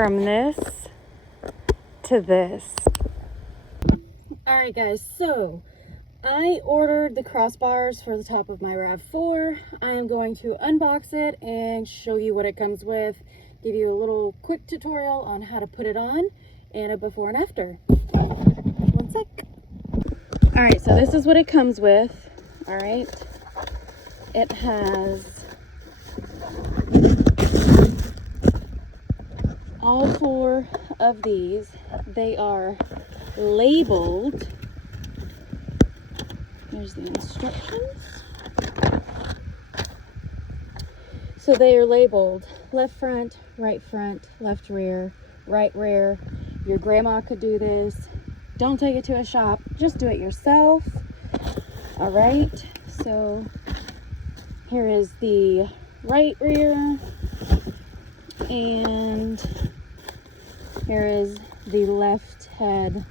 from this to this. Alright guys, so I ordered the crossbars for the top of my Rav4. I am going to unbox it and show you what it comes with, give you a little quick tutorial on how to put it on and a before and after. One sec. Alright, so this is what it comes with. Alright, it has all four of these. They are labeled. Here's the instructions. So they are labeled left front, left rear, right rear. Your grandma could do this. Don't take it to a shop, just do it yourself. All right, so here is the right rear, and here is the left head.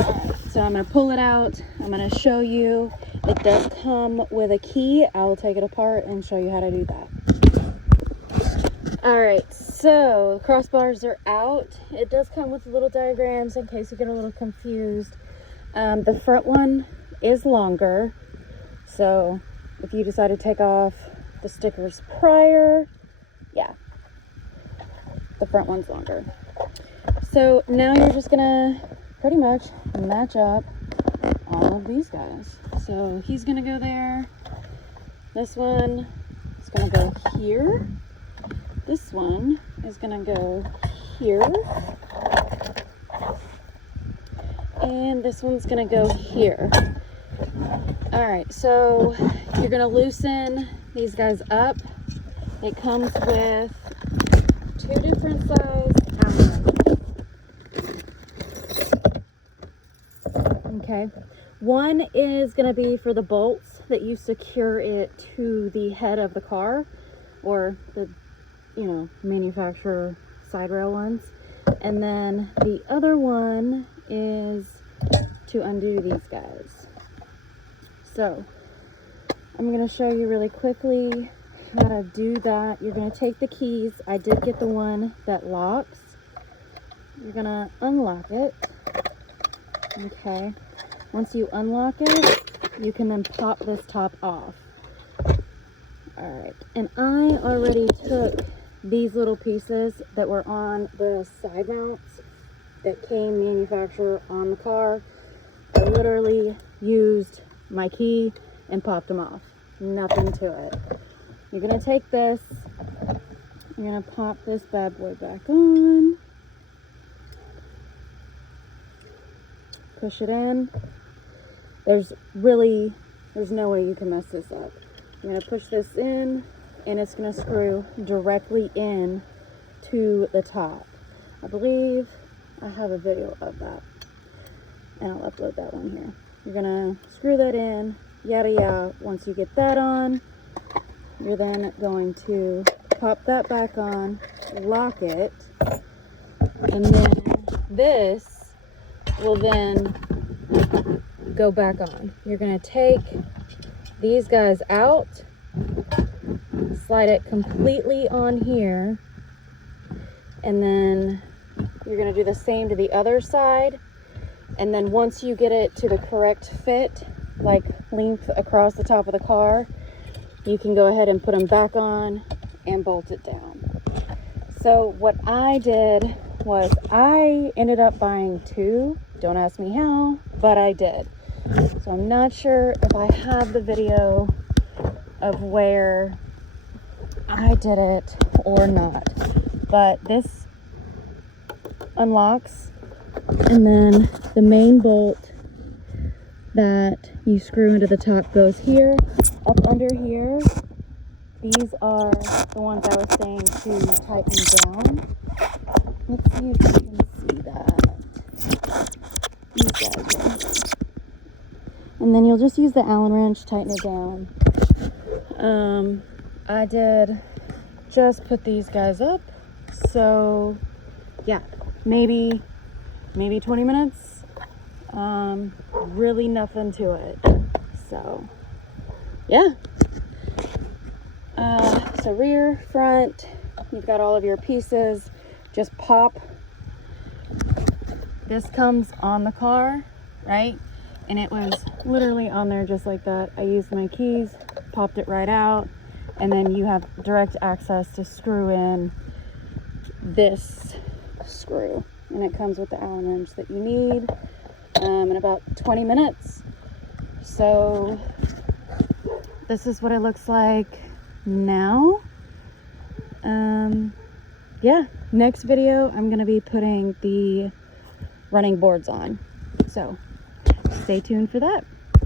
All right, so I'm gonna pull it out. I'm gonna show you. It does come with a key. I will take it apart and show you how to do that. All right, so the crossbars are out. It does come with little diagrams in case you get a little confused. The front one is longer, so if you decide to take off the stickers prior, yeah, the front one's longer. So now you're just gonna pretty much match up all of these guys. So he's gonna go there. This one is gonna go here. This one is gonna go here. And this one's gonna go here. All right, so you're gonna loosen these guys up. It comes with two different size Allen. Okay, one is gonna be for the bolts that you secure it to the head of the car, or the, you know, manufacturer side rail ones. And then the other one is to undo these guys. So I'm going to show you really quickly how to do that. You're going to take the keys. I did get the one that locks. You're going to unlock it. Okay. Once you unlock it, you can then pop this top off. Alright, and I already took these little pieces that were on the side mounts that came manufacturer on the car. I literally used my key and popped them off. Nothing to it. You're going to take this, you're going to pop this bad boy back on, push it in. There's no way you can mess this up. I'm going to push this in, and it's going to screw directly in to the top. I believe I have a video of that, and I'll upload that one here. You're going to screw that in, yada yada. Once you get that on, you're then going to pop that back on, lock it, and then this will then go back on. You're going to take these guys out, slide it completely on here, and then you're going to do the same to the other side. And then once you get it to the correct fit, like length across the top of the car, you can go ahead and put them back on and bolt it down. So what I did was I ended up buying two. Don't ask me how, but I did. So I'm not sure if I have the video of where I did it or not, but this unlocks, and then the main bolt that you screw into the top goes here. Up under here, these are the ones I was saying to tighten down. Let's see if you can see that. These guys. And then you'll just use the Allen wrench, tighten it down. I did just put these guys up. So yeah, maybe 20 minutes. Really nothing to it. So yeah. So rear, front, you've got all of your pieces. just pop. This comes on the car, right? And it was literally on there just like that. I used my keys, popped it right out, and then you have direct access to screw in this screw. And it comes with the Allen wrench that you need in about 20 minutes. So this is what it looks like now. Yeah, next video I'm gonna be putting the running boards on, so stay tuned for that.